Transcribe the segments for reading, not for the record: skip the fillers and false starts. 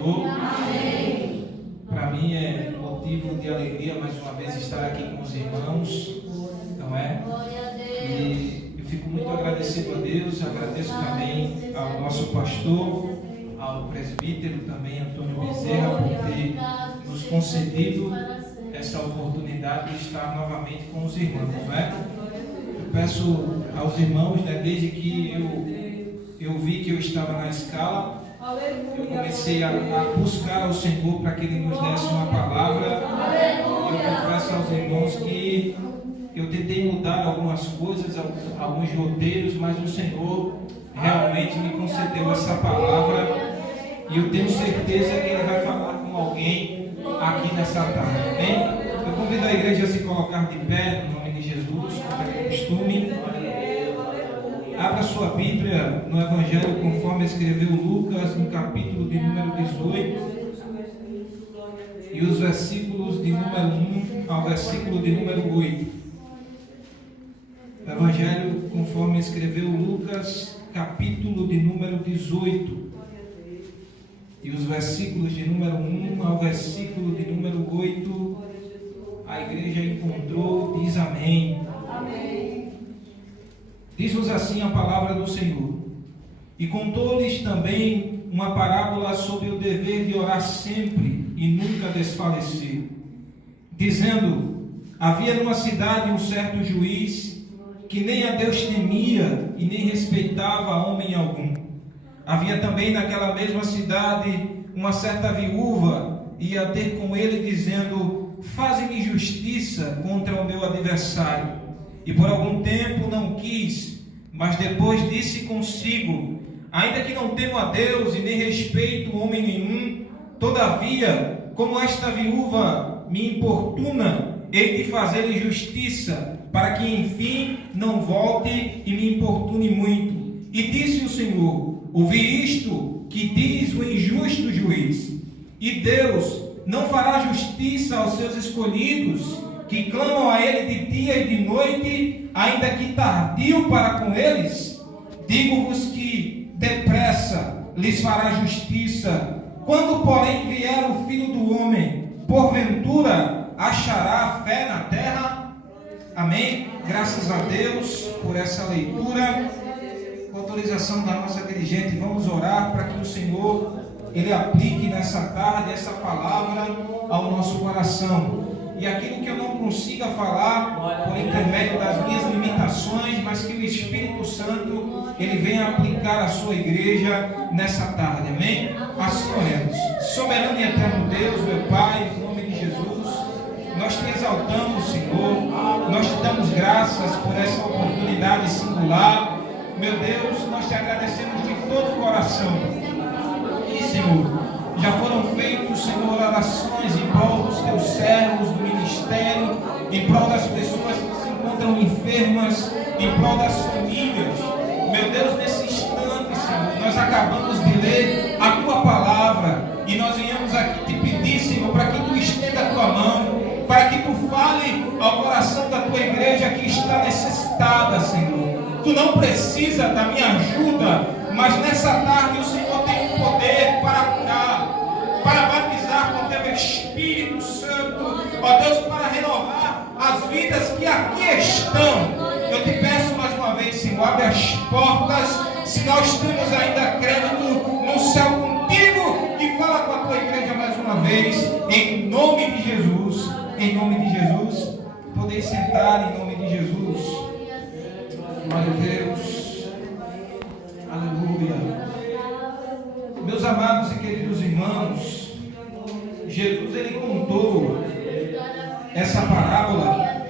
Senhor. Para mim é motivo de alegria mais uma vez estar aqui com os irmãos, não é? E eu fico muito agradecido a Deus, agradeço também ao nosso pastor, ao presbítero também, Antônio Bezerra, por ter nos concedido essa oportunidade de estar novamente com os irmãos, não é? Eu peço aos irmãos, né, desde que eu vi que eu estava na escala, eu comecei a buscar ao Senhor para que Ele nos desse uma palavra. Eu confesso aos irmãos que eu tentei mudar algumas coisas, alguns roteiros, mas o Senhor realmente me concedeu essa palavra e eu tenho certeza que Ele vai falar com alguém aqui nessa tarde, amém? Eu convido a igreja a se colocar de pé no nome de Jesus, como é costume. Abra sua Bíblia no Evangelho conforme escreveu Lucas, no capítulo de número 18, e os versículos de número 1 ao versículo de número 8. Evangelho conforme escreveu Lucas, capítulo de número 18, e os versículos de número 1 ao versículo de número 8. A igreja encontrou, diz amém. Amém. Diz-nos assim a palavra do Senhor. E contou-lhes também uma parábola sobre o dever de orar sempre e nunca desfalecer, dizendo: havia numa cidade um certo juiz que nem a Deus temia e nem respeitava homem algum. Havia também naquela mesma cidade uma certa viúva, e ia ter com ele dizendo: faze-me justiça contra o meu adversário. E por algum tempo não quis, mas depois disse consigo: ainda que não temo a Deus e nem respeito homem nenhum, todavia, como esta viúva me importuna, hei de fazer-lhe justiça, para que enfim não volte e me importune muito. E disse o Senhor: ouvi isto que diz o injusto juiz. E Deus não fará justiça aos seus escolhidos, que clamam a Ele de dia e de noite, ainda que tardio para com eles? Digo-vos que depressa lhes fará justiça. Quando, porém, vier o Filho do Homem, porventura achará fé na terra? Amém? Graças a Deus por essa leitura. Com autorização da nossa dirigente, vamos orar para que o Senhor Ele aplique nessa tarde essa palavra ao nosso coração. E aquilo que eu não consiga falar por intermédio das minhas limitações, mas que o Espírito Santo Ele venha aplicar à sua igreja nessa tarde, amém? Assim oremos. Soberano e eterno Deus, meu Pai, em nome de Jesus, nós te exaltamos, Senhor, nós te damos graças por essa oportunidade singular. Meu Deus, nós te agradecemos de todo o coração. E, Senhor, já foram feitos, Senhor, orações em prol dos teus servos, do ministério, em prol das pessoas que se encontram enfermas, em prol das famílias. Meu Deus, nesse instante, Senhor, nós acabamos de ler a tua palavra e nós viemos aqui te pedir, Senhor, para que tu estenda a tua mão, para que tu fale ao coração da tua igreja que está necessitada, Senhor. Tu não precisa da minha ajuda, mas nessa tarde o Senhor tem o poder para curar, para batizar com o teu Espírito Santo, ó Deus, para renovar as vidas que aqui estão. Eu te peço mais uma vez, Senhor, abre as portas, se nós temos ainda crédito no céu contigo, e fala com a tua igreja mais uma vez, em nome de Jesus, em nome de Jesus. Podeis sentar em nome de Jesus. Glória a Deus, aleluia. Meus amados e queridos irmãos, Jesus ele contou essa parábola,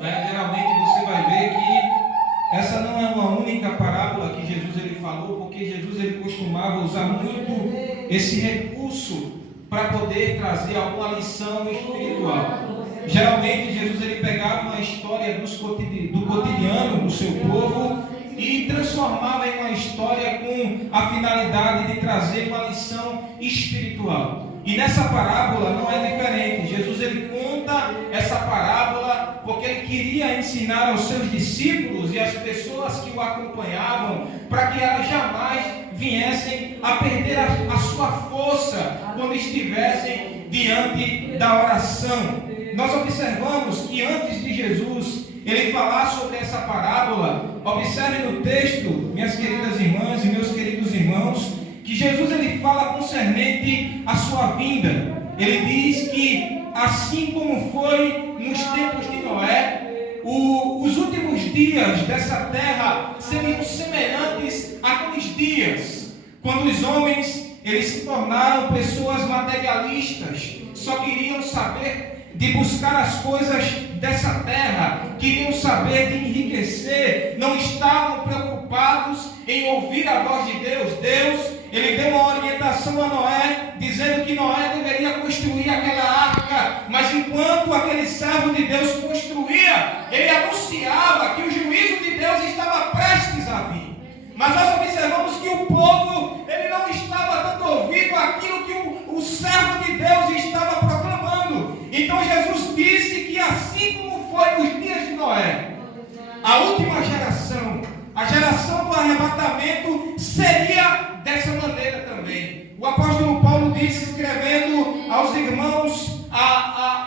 né? Geralmente você vai ver que essa não é uma única parábola que Jesus ele falou, porque Jesus ele costumava usar muito esse recurso para poder trazer alguma lição espiritual. Geralmente Jesus ele pegava uma história do cotidiano do seu povo e transformava em uma história com a finalidade de trazer uma lição espiritual. E nessa parábola não é diferente. Jesus ele conta essa parábola porque ele queria ensinar aos seus discípulos e às pessoas que o acompanhavam, para que elas jamais viessem a perder a sua força quando estivessem diante da oração. Nós observamos que antes de Jesus ele falar sobre essa parábola, observe no texto, minhas queridas irmãs e meus queridos irmãos, que Jesus ele fala concernente à sua vinda. Ele diz que assim como foi nos tempos de Noé, os últimos dias dessa terra seriam semelhantes àqueles dias quando os homens eles se tornaram pessoas materialistas, só queriam saber de buscar as coisas dessa terra, queriam saber de enriquecer, não estavam preocupados em ouvir a voz de Deus. Deus, ele deu uma orientação a Noé, dizendo que Noé deveria construir aquela arca, mas enquanto aquele servo de Deus construía, ele anunciava que o juízo de Deus estava prestes a vir. Mas nós observamos que o povo, ele não estava dando ouvido àquilo que o servo de Deus estava proclamando. Então Jesus disse que assim como foi nos dias de Noé, a última geração, a geração do arrebatamento, seria dessa maneira também. O apóstolo Paulo disse, escrevendo aos irmãos,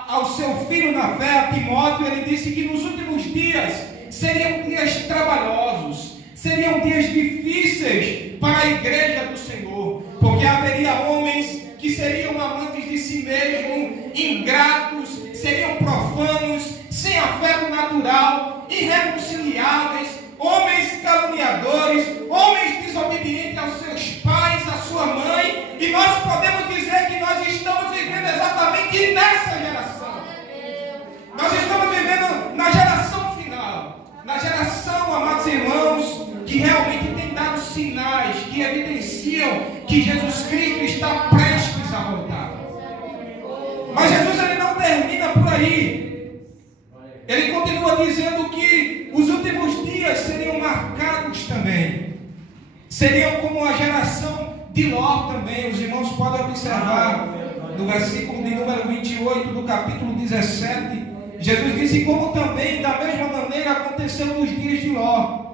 ao seu filho na fé, a Timóteo, ele disse que nos últimos dias seriam dias trabalhosos, seriam dias difíceis para a igreja do Senhor, porque haveria homens que seriam amantes de si mesmos, ingratos, seriam profanos, sem afeto natural, irreconciliáveis, homens caluniadores, homens desobedientes aos seus pais, à sua mãe, e nós podemos dizer que nós estamos vivendo exatamente nessa geração. Nós estamos vivendo na geração final, na geração, amados irmãos, que realmente tem dado sinais que evidenciam que Jesus Cristo está prestes a voltar. Mas Jesus ele não termina por aí. Ele continua dizendo que os últimos dias seriam marcados também. Seriam como a geração de Ló também. Os irmãos podem observar no versículo de número 28 do capítulo 17. Jesus disse como também da mesma maneira aconteceu nos dias de Ló.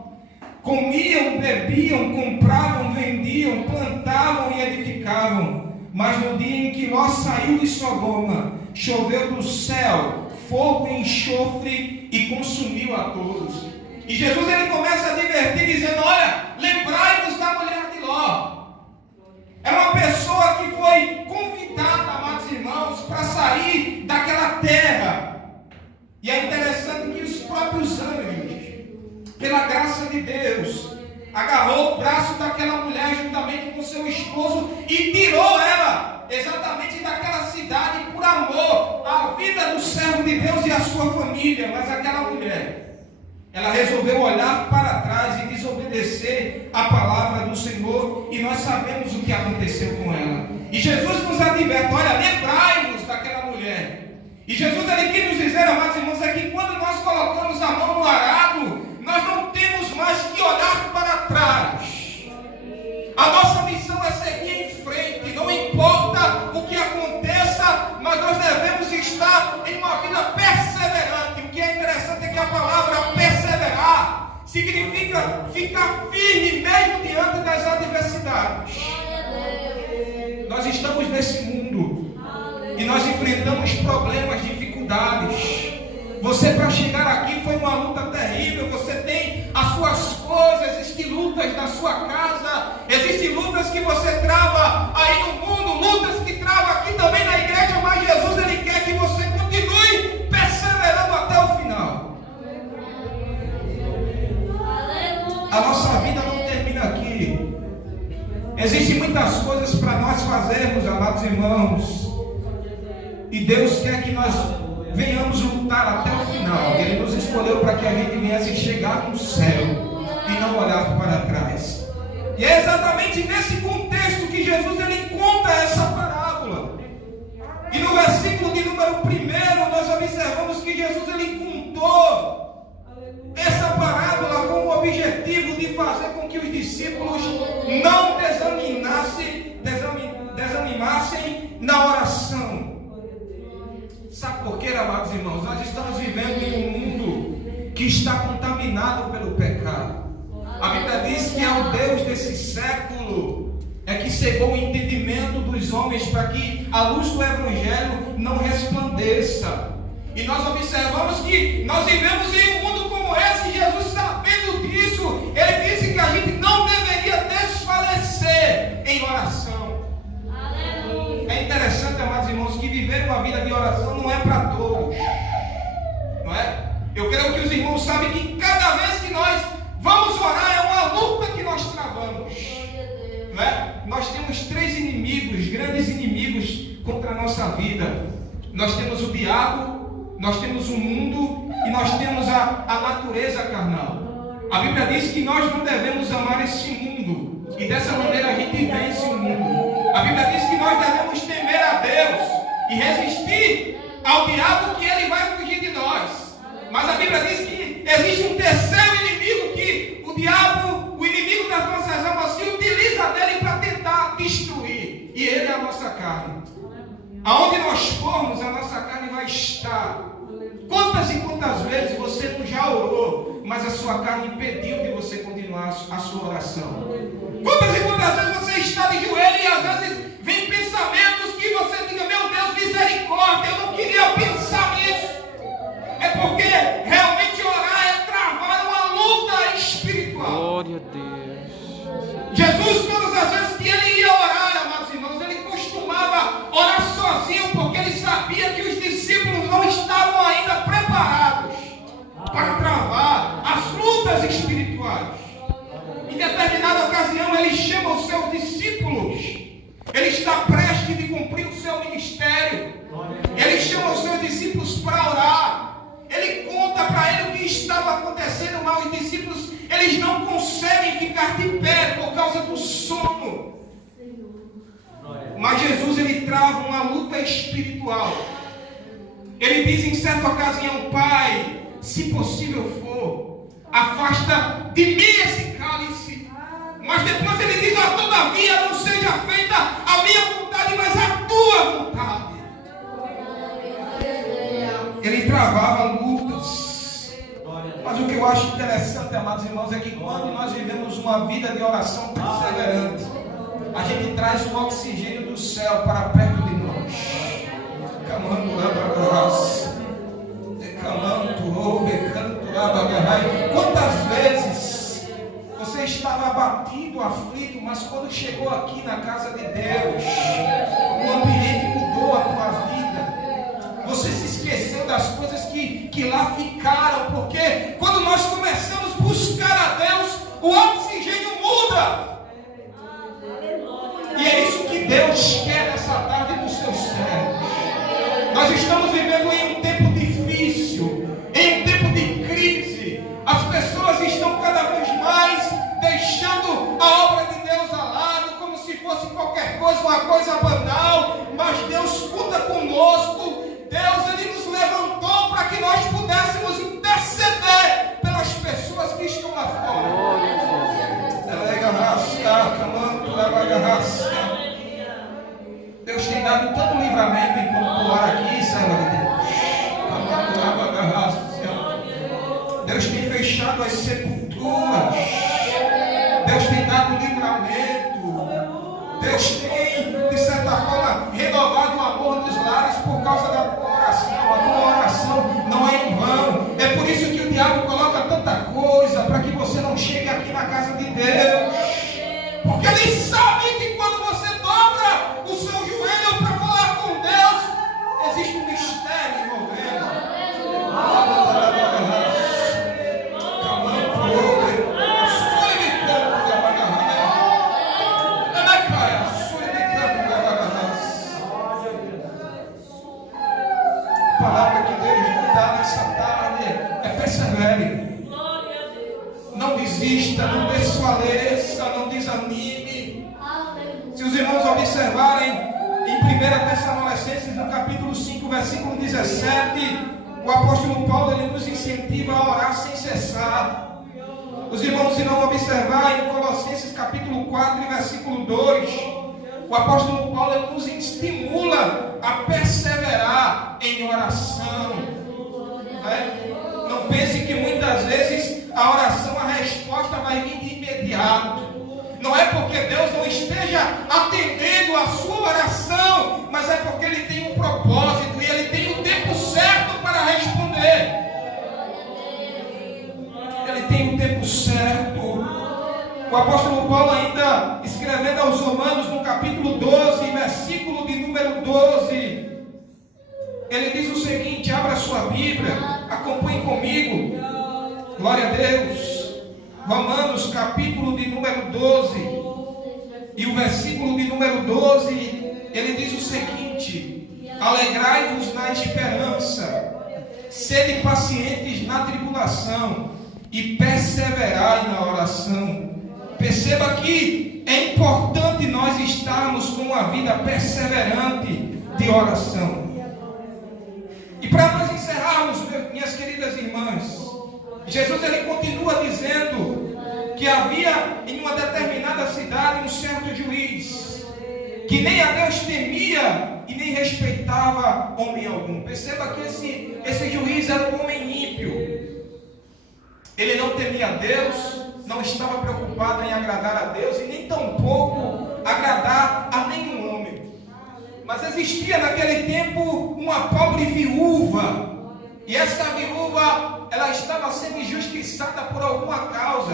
Comiam, bebiam, compravam, vendiam, plantavam e edificavam. Mas no dia em que Ló saiu de Sodoma, choveu do céu fogo e enxofre e consumiu a todos. E Jesus ele começa a advertir, dizendo: olha, lembrai-vos da mulher de Ló. É uma pessoa que foi convidada, amados irmãos, para sair daquela terra. E é interessante que os próprios anjos, pela graça de Deus, agarrou o braço daquela mulher juntamente com seu esposo e tirou ela exatamente daquela cidade por amor à vida do servo de Deus e à sua família. Mas aquela mulher, ela resolveu olhar para trás e desobedecer a palavra do Senhor, e nós sabemos o que aconteceu com ela. E Jesus nos adverte: olha, lembrai-vos daquela mulher. E Jesus ele quer nos dizer, amados irmãos, é que quando nós colocamos a mão no arado, nós não temos mais que olhar para trás. A nossa missão é seguir em frente. Não importa o que aconteça, mas nós devemos estar em uma vida perseverante. O que é interessante é que a palavra perseverar significa ficar firme mesmo diante das adversidades. Nós estamos nesse mundo e nós enfrentamos problemas, dificuldades. Você, para chegar aqui, foi uma luta terrível. Você tem as suas coisas, existem lutas na sua casa, existem lutas que você trava aí no mundo, lutas que trava aqui também na igreja, mas Jesus ele quer que você continue perseverando até o final. A nossa vida não termina aqui. Existem muitas coisas para nós fazermos, amados irmãos, e Deus quer que nós venhamos lutar até o final. Ele nos escolheu para que a gente viesse chegar no céu e não olhar para trás. E é exatamente nesse contexto que Jesus ele conta essa parábola. E no versículo de número 1, nós observamos que Jesus ele contou essa parábola com o objetivo de fazer com que os discípulos não desanimassem na oração. Sabe por quê, amados irmãos? Nós estamos vivendo em um mundo que está contaminado pelo pecado. A Bíblia diz que é o Deus desse século é que cegou o entendimento dos homens para que a luz do Evangelho não resplandeça. E nós observamos que nós vivemos em um mundo como esse, e Jesus, sabendo disso, Ele disse que a gente não deveria desfalecer em oração. Aleluia. É interessante, amados irmãos, que viver uma vida de oração não é para todos. Não é? Eu creio que os irmãos sabem que cada vez que nós vamos orar é uma luta que nós travamos. Não é? Nós temos 3 inimigos, grandes inimigos contra a nossa vida. Nós temos o diabo, nós temos o mundo e nós temos a natureza carnal. A Bíblia diz que nós não devemos amar esse mundo, e dessa maneira a gente vence o mundo. A Bíblia diz que nós devemos temer a Deus e resistir ao diabo, que ele vai fugir de nós. Mas a Bíblia diz que existe um terceiro inimigo, que o diabo, o inimigo das nossas almas, se utiliza dele para tentar destruir, e ele é a nossa carne. Aonde nós formos, a nossa carne vai estar. Quantas e quantas vezes você já orou, mas a sua carne impediu de você continuar a sua oração? Quantas e quantas vezes você está de joelho e às vezes vem pensamentos que você diga: meu Deus, misericórdia, eu não queria pensar nisso. É porque realmente orar é travar uma luta espiritual. Glória a Deus. Jesus, todas as vezes que ele ia orar, amados irmãos, ele costumava orar sozinho, porque ele sabia que os discípulos não estavam ainda preparados para travar as lutas espirituais. Em determinada ocasião, ele chama os seus discípulos. Ele está prestes de cumprir o seu ministério. Ele chama os seus discípulos para orar. Ele conta para ele o que estava acontecendo, mas os discípulos, eles não conseguem ficar de pé por causa do sono. Mas Jesus, ele trava uma luta espiritual. Ele diz em certa ocasião: Pai, se possível for, afasta de mim esse cálice. Mas depois ele diz: todavia não seja feita a minha vontade, mas a tua vontade. Ele travava lutas. Mas o que eu acho interessante, amados irmãos, é que quando nós vivemos uma vida de oração perseverante, a gente traz o oxigênio do céu para perto de nós. Quantas vezes você estava abatido, aflito, mas quando chegou aqui na casa de Deus, o ambiente mudou a tua vida. Você se esqueceu das coisas que lá ficaram, porque quando nós começamos a buscar a Deus, o oxigênio muda. E é isso que Deus quer nessa tarde dos seus servos. Nós estamos vivendo em um tempo difícil, em um tempo de crise. As pessoas estão cada vez mais deixando a obra de Deus ao lado, como se fosse qualquer coisa, uma coisa banal. Mas Deus conta conosco. Deus, ele nos levantou para que nós pudéssemos interceder pelas pessoas que estão lá fora. Deus tem dado tanto livramento enquanto tu ora aqui, serva de Deus. Deus tem fechado as sepulturas. Deus tem dado livramento. Deus tem, de certa forma, renovado o amor dos lares por causa da tua oração. A tua oração não é em vão. É por isso que o diabo coloca tanta coisa para que você não chegue aqui na casa de Deus. Porque ele sabe que quando você dobra o seu joelho para falar com Deus, existe um mistério envolvendo. A palavra que Deus nos dá nessa tarde é persevere. Não desista, não desfaleça, não desanime. Se os irmãos observarem em 1 Tessalonicenses, no capítulo 5, versículo 17, o apóstolo Paulo, ele nos incentiva a orar sem cessar. Os irmãos irão observar em Colossenses capítulo 4, versículo 2, o apóstolo Paulo, ele nos estimula a perseverar em oração. Não Não pense que muitas vezes a oração, a resposta vai vir de imediato. Não é porque Deus não esteja atendendo a sua oração, mas é porque Ele tem um propósito e Ele tem o tempo certo para responder. Ele tem o tempo certo. O apóstolo Paulo, ainda escrevendo aos Romanos, no capítulo 12, versículo de número 12, ele diz o seguinte: abra a sua Bíblia, acompanhe comigo. Glória a Deus. Romanos, capítulo de número 12, e o versículo de número 12, ele diz o seguinte: alegrai-vos na esperança, sede pacientes na tribulação e perseverai na oração. Perceba que é importante nós estarmos com uma vida perseverante de oração. E para nós encerrarmos, minhas queridas irmãs, Jesus ele continua dizendo que havia em uma determinada cidade um certo juiz que nem a Deus temia e nem respeitava homem algum. Perceba que esse juiz era um homem ímpio. Ele não temia a Deus, não estava preocupado em agradar a Deus e nem tampouco agradar a nenhum homem. Mas existia naquele tempo uma pobre viúva, e essa viúva ela estava sendo injustiçada por alguma causa.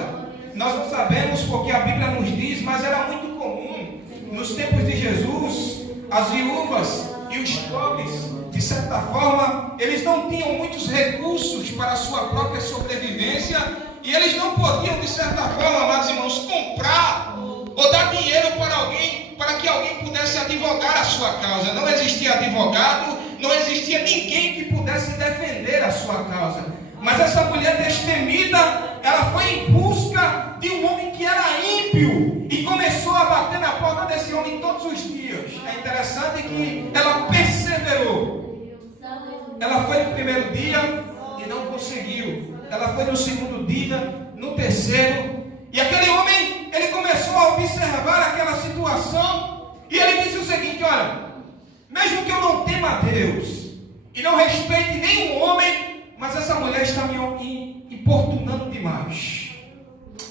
Nós não sabemos porque a Bíblia nos diz, mas era muito comum nos tempos de Jesus. As viúvas e os pobres, de certa forma, eles não tinham muitos recursos para a sua própria sobrevivência, e eles não podiam, de certa forma, amados irmãos, comprar ou dar dinheiro para alguém, para que alguém pudesse advogar a sua causa. Não existia advogado, não existia ninguém que pudesse defender a sua causa. Mas essa mulher destemida, ela foi em busca de um homem que era ímpio e começou a bater na porta desse homem todos os dias. É interessante que ela perseverou. Ela foi no primeiro dia e não conseguiu. Ela foi no segundo dia, no terceiro. E aquele homem, ele começou a observar aquela situação e ele disse o seguinte: olha, mesmo que eu não tema a Deus e não respeite nenhum homem, mas essa mulher está me importunando demais.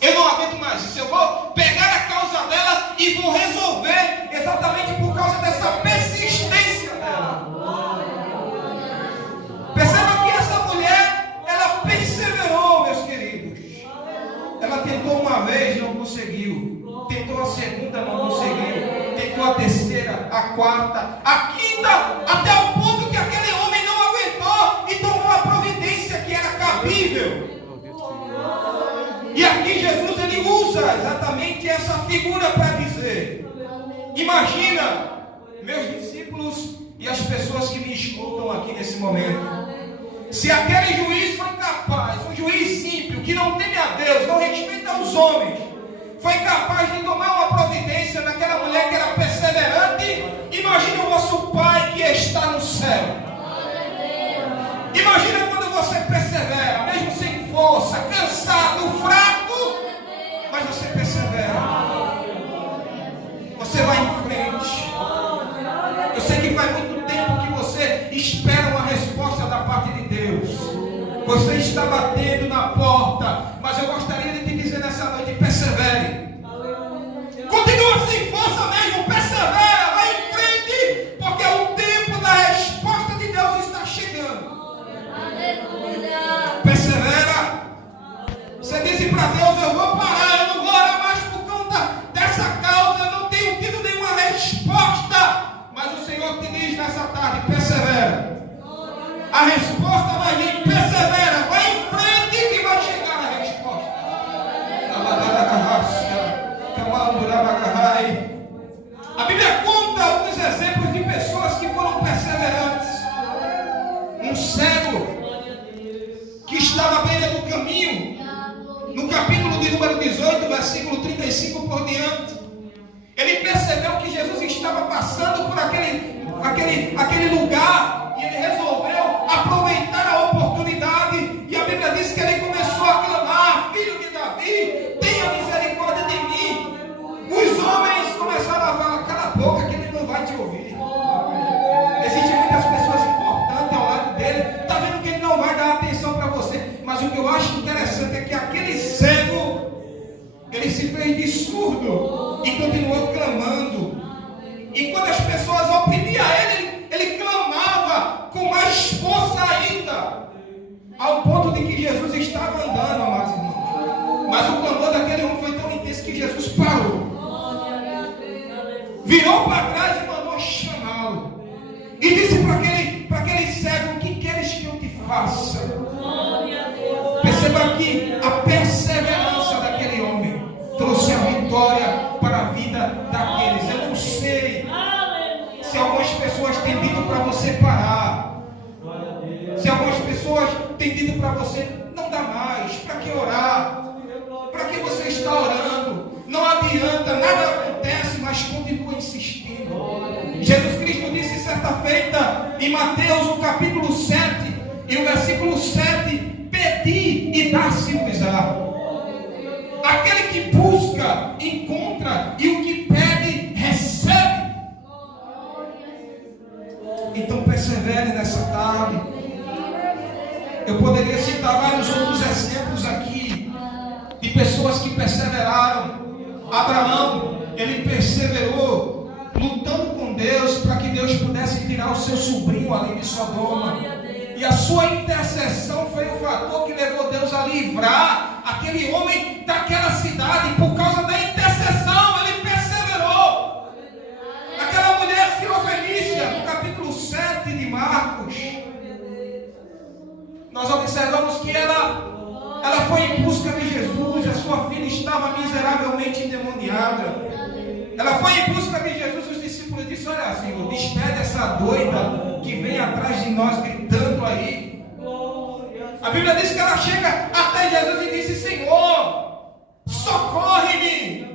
Eu não aguento mais isso. Eu vou pegar a causa dela e vou resolver exatamente por causa dessa persistência dela. Perceba que essa mulher, ela perseverou, meus queridos. Ela tentou uma vez, não conseguiu. Tentou a segunda, não conseguiu. Tentou a terceira, a quarta, a quinta, até o ponto que aquele homem não aguentou e tomou a providência que era cabível. E aqui Jesus ele usa exatamente essa figura para dizer: imagina, meus discípulos e as pessoas que me escutam aqui nesse momento, se aquele juiz foi capaz, um juiz ímpio, que não teme a Deus, não respeita os homens, foi capaz de tomar uma providência naquela mulher que era perseverante, imagina o nosso Pai que está no céu. Imagina quando você persevera, mesmo sem força, cansado, fraco, mas você persevera. Você vai em frente. Eu sei que faz muito tempo que você espera uma resposta da parte de Deus. Você está batendo na porta, mas eu gostaria de te dizer nessa noite: persevere. Continua sem força mesmo, persevera, vai em frente, porque o tempo da resposta de Deus está chegando. Persevera. Você diz para Deus: eu vou parar, eu não vou orar mais por conta dessa causa, eu não tenho tido nenhuma resposta. Mas o Senhor te diz nessa tarde: persevera. A resposta vai vir, persevera, vai em frente que vai chegar a resposta. A Bíblia conta alguns exemplos de pessoas que foram perseverantes. Um cego que estava à beira do caminho, no capítulo de número 18, versículo 35 por diante, ele percebeu que Jesus estava passando por aquele lugar e ele resolveu aproveitar a oportunidade. E a Bíblia diz que ele começou a clamar: filho de Davi, tenha misericórdia de mim. Os homens começaram a falar: cala a boca que ele não vai te ouvir. Existem muitas pessoas importantes ao lado dele, está vendo que ele não vai dar atenção para você, mas ele se fez de surdo e continuou clamando. E quando as pessoas oprimiam ele, ele clamava com mais força ainda, ao ponto de que Jesus estava andando, amados irmãos. Mas o clamor daquele homem foi tão intenso que Jesus parou, virou para trás e mandou chamá-lo, e disse para aquele cego: o que queres que eu te faça? Perceba que a perseverança daquele homem trouxe a vitória para a vida daqueles. Eu não sei se algumas pessoas têm dito para você parar, se algumas pessoas têm dito para você: não dá mais, para que orar? Para que você está orando? Não adianta, nada acontece, mas continua insistindo. Jesus Cristo disse certa feita em Mateus, no capítulo 7, e o versículo 7: pedi e dar-se-vos-á. Aquele que busca, encontra, e o que pede, recebe. Então persevere nessa tarde. Eu poderia citar vários outros exemplos aqui, de pessoas que perseveraram. Abraão, ele perseverou, lutando com Deus, para que Deus pudesse tirar o seu sobrinho ali de Sodoma. E a sua intercessão foi o fator que levou Deus a livrar aquele homem daquela cidade. Por causa da intercessão, ele perseverou. Aquela mulher Sirofenícia, no capítulo 7 de Marcos, nós observamos que ela foi em busca de Jesus. A sua filha estava miseravelmente endemoniada. Ela foi em busca de Jesus. Os discípulos disseram: olha, Senhor, despede essa doida que vem atrás de nós gritando aí. A Bíblia diz que ela chega até Jesus e disse: Senhor, socorre-me.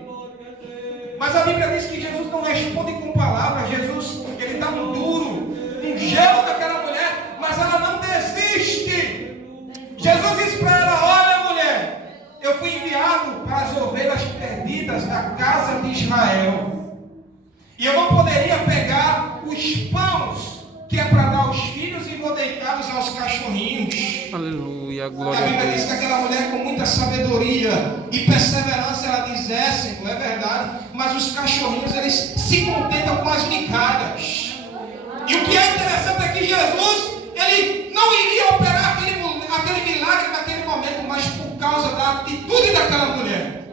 Mas a Bíblia diz que Jesus não responde com palavras. Jesus, ele dá um duro, um gelo daquela mulher, mas ela não desiste. Jesus disse para ela: olha, mulher, eu fui enviado para as ovelhas perdidas da casa de Israel, e eu não poderia pegar os pães que é para dar aos filhos e vou deitá-los aos cachorrinhos. Aleluia, glória a A Bíblia Deus. diz que aquela mulher, com muita sabedoria e perseverança, ela diz: é, Senhor, é verdade, mas os cachorrinhos, eles se contentam com as migalhas. E o que é interessante é que Jesus, ele não iria operar aquele milagre naquele momento, mas por causa da atitude daquela mulher.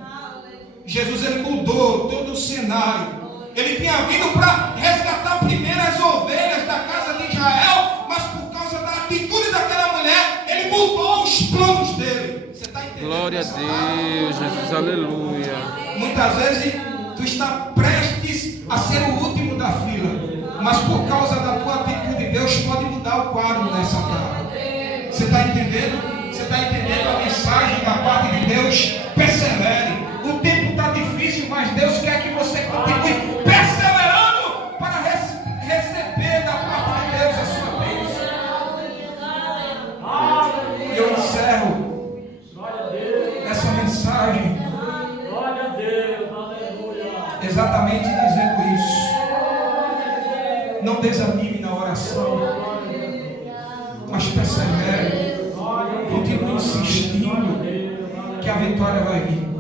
Jesus, ele mudou todo o cenário. Ele tinha vindo para resgatar primeiro as ovelhas da casa de Israel, mas por causa da atitude daquela mulher, ele mudou os planos dele. Você está entendendo? Glória a Deus, Jesus, aleluia. Muitas vezes tu está prestes a ser o último da fila, mas por causa da tua atitude, Deus pode mudar o quadro nessa tarde. Você está entendendo? Você está entendendo a mensagem da parte de Deus? Persevere. O tempo está difícil, mas Deus quer que você continue perseverando para receber da parte de Deus a sua bênção. E eu encerro essa mensagem exatamente dizendo isso. Não desanime na oração, mas persevere. Continue insistindo que a vitória vai vir.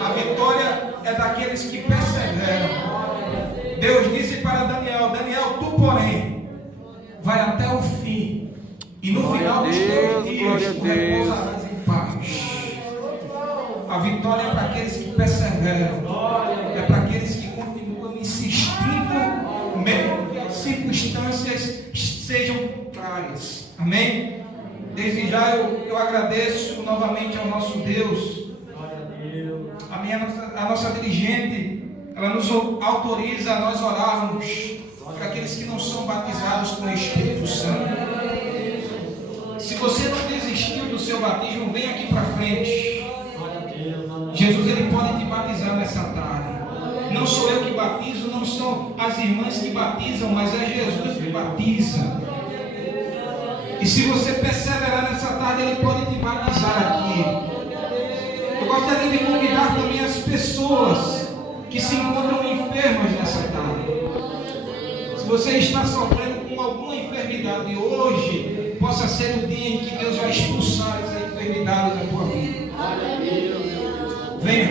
A vitória é daqueles que perseveram. Deus disse para Daniel: Daniel, tu porém vai até o fim, e no final dos teus dias tu repousarás em paz. A vitória é para aqueles que perseveram, é para aqueles que continuam insistindo, mesmo que as circunstâncias sejam contrárias. Amém? Desde já eu agradeço novamente ao nosso Deus. A nossa dirigente, ela nos autoriza a nós orarmos para aqueles que não são batizados com o Espírito Santo. Se você não desistiu do seu batismo, vem aqui para frente. Jesus, ele pode te batizar nessa tarde. Não sou eu que batizo, não são as irmãs que batizam, mas é Jesus que batiza. E se você perseverar nessa tarde, ele pode te batizar aqui. Eu gostaria de convidar também as pessoas que se encontram enfermas nessa tarde. Se você está sofrendo com alguma enfermidade, hoje possa ser o dia em que Deus vai expulsar essa enfermidade da tua vida. Venha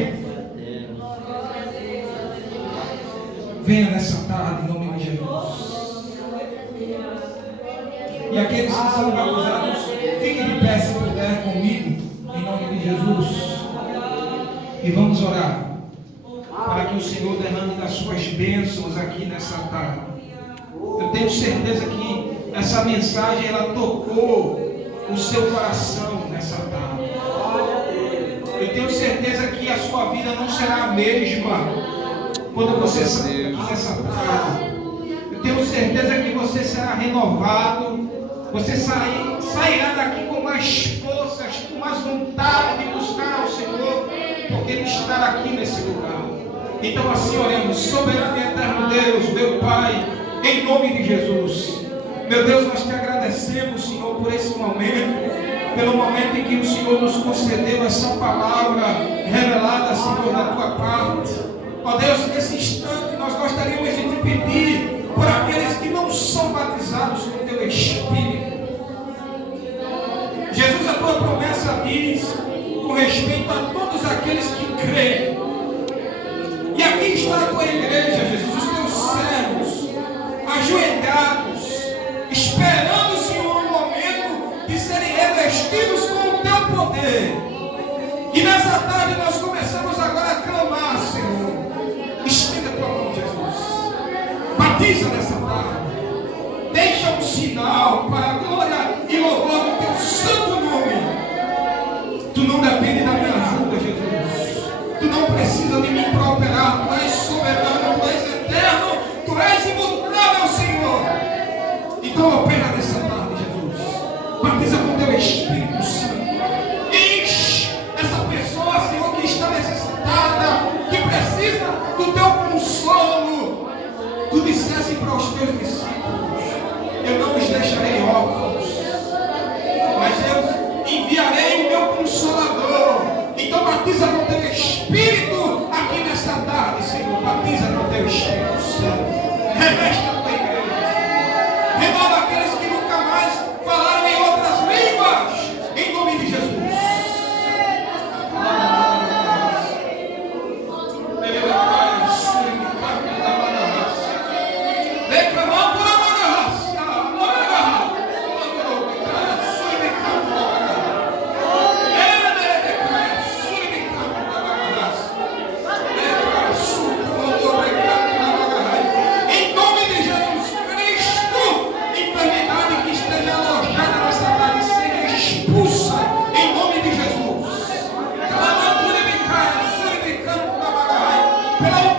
venha nessa tarde, em nome de Jesus. E aqueles que são batizados, fiquem de pé se puder comigo, em nome de Jesus. E vamos orar para que o Senhor derrame das suas bênçãos aqui nessa tarde. Eu tenho certeza que essa mensagem ela tocou o seu coração nessa tarde. Eu tenho certeza que a sua vida não será a mesma quando você sair aqui nessa tarde. Eu tenho certeza que você será renovado. Você sairá daqui com mais forças, com mais vontade de buscar ao Senhor, porque Ele está aqui nesse lugar. Então assim oremos. Soberano e eterno Deus, meu Pai, em nome de Jesus. Meu Deus, nós te agradecemos, Senhor, por esse momento, pelo momento em que o Senhor nos concedeu essa palavra revelada, Senhor, da tua parte. Ó Deus, nesse instante nós gostaríamos de te pedir por aqueles que não são batizados com teu Espírito. Jesus, a tua promessa diz com respeito a todos aqueles que creem. E aqui está a tua igreja, Jesus, os teus servos, ajoelhados, esperando, Senhor, o momento de serem revestidos com o teu poder. E nessa tarde nós começamos agora a clamar, Senhor. Estenda a tua mão, Jesus. Batiza nessa tarde. Deixa um sinal para a glória e louvor do teu santo nome. Tu não depende da minha ajuda, Jesus. Tu não precisa de mim para operar. Tu és soberano, tu és eterno, tu és imutável, Senhor. Então opera nessa tarde, Jesus. Batiza com teu Espírito Santo. Enche essa pessoa, Senhor, que está necessitada, que precisa do teu consolo. Tu disseste para os teus discípulos: eu não os deixarei órfãos, mas eu enviarei o meu Consolador. Então batiza com teu Espírito aqui nessa tarde, Senhor. Batiza com teu Espírito Santo. Reveste a tua igreja. Renova aqueles que nunca mais falaram em outras línguas, em nome de Jesus. Pela